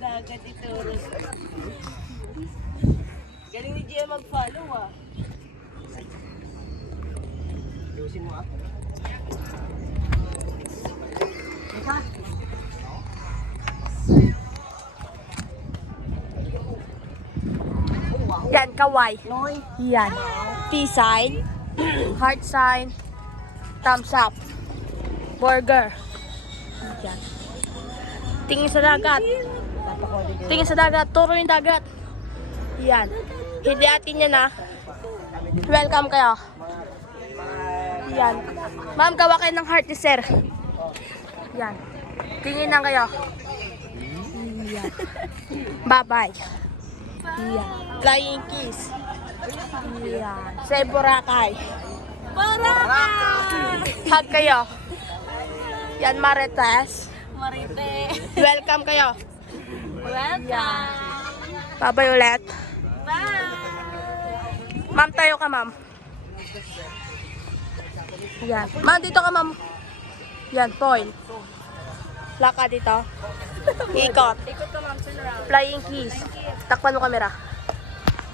dagat ito. Galing ni Gia mag-follow ah. Ayusin mo ah. Yan, kaway. Yan. Peace sign. Heart sign. Thumbs up. Burger. Yan. Tingin sa dagat. Tingin sa dagat. Turo yung dagat. Yan. Hindi atin niya na. Welcome kayo. Yan. Ma'am, gawa kayo ng heart ni sir. Yan. Tingin lang kayo. Yan. Bye-bye. Yan. Flying kiss. Yan. Say Boracay. Boracay! Hug kayo. Yan, Marites. Marite. Welcome kayo. Welcome. Bye-bye ulit. Bye. Ma'am, tayo ka, ma'am. Yan. Ma'am, dito ka, ma'am. Yan, point. Laka dito. Ikot. Ikot ka ma'am, turn around. Flying kiss. Takpan mo kamera.